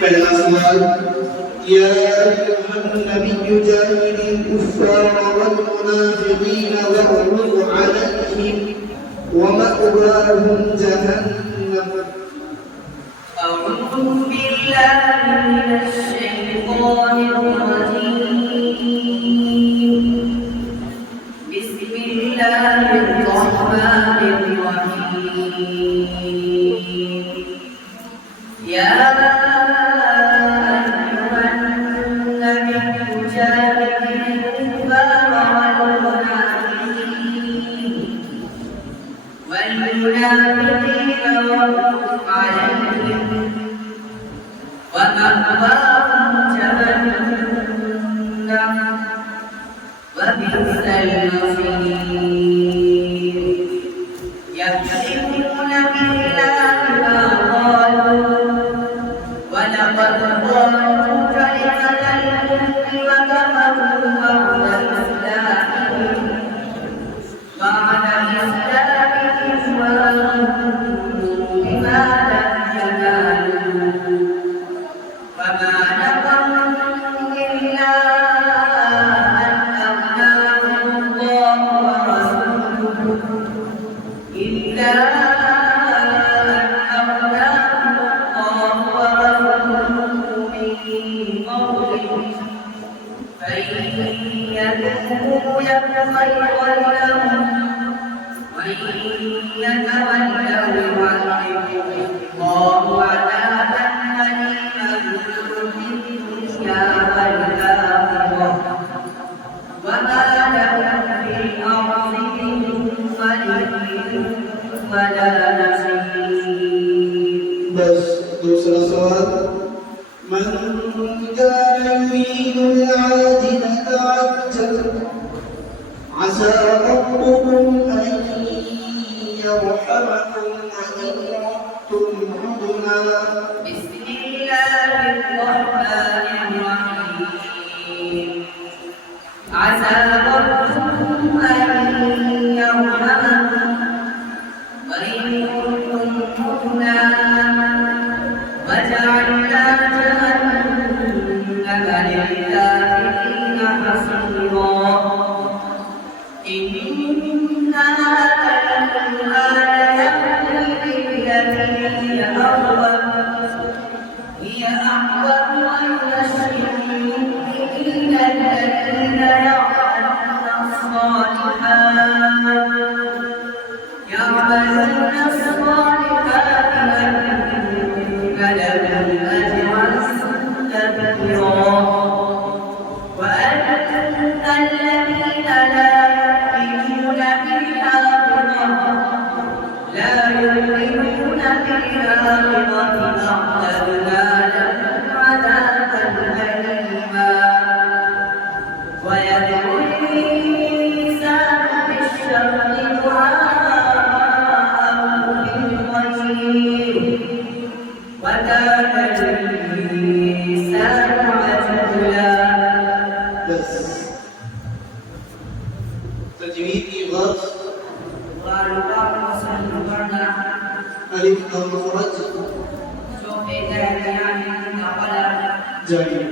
فالأصوات يا أيها النبي جاهد الكفار والمنافقين واغلظ عليهم ومأواهم جهنم. أعوذ بالله من الشيطان الرجيم. بسم الله الرحمن الرحيم. يا أيها النبي جاهد الكفار والمنافقين واغلظ عليهم ومأواهم جهنم وبئس المصير. يحلفون بالله ما قالوا ولقد قالوا كلمة الكفر وكفروا بعد إسلامهم وهموا بما لم ينالوا وما نقموا إلا أن أغناهم الله ورسوله من قوله فإن يتوبوا يك خيرا لهم وإن يتولوا يعذبهم الله عذابا أليما في الدنيا والآخرة وما لهم في الأرض من ولي ولا نصير. بس دوسرا سوال من كان يريد العاجلة عجل عسى ربكم أن يرحمكم وإن عدتم عدنا. بسم الله الرحمن الرحيم. عسى ربكم أن يرحمكم وإن عدتم عدنا وجعلنا جهنم للكافرين حصيرا. إن هذا القرآن يهدي للتي هي أقوم ويبشر المؤمنين الذين يعملون الصالحات أن لهم أجرا كبيرا وأن الذين لا يؤمنون بالآخرة أعتدنا لهم عذابا أليما. ويدعو الإنسان بالشر دعاءه بالخير وكان الإنسان عجولا. بس تجويد إضافة ألف المخرج جاي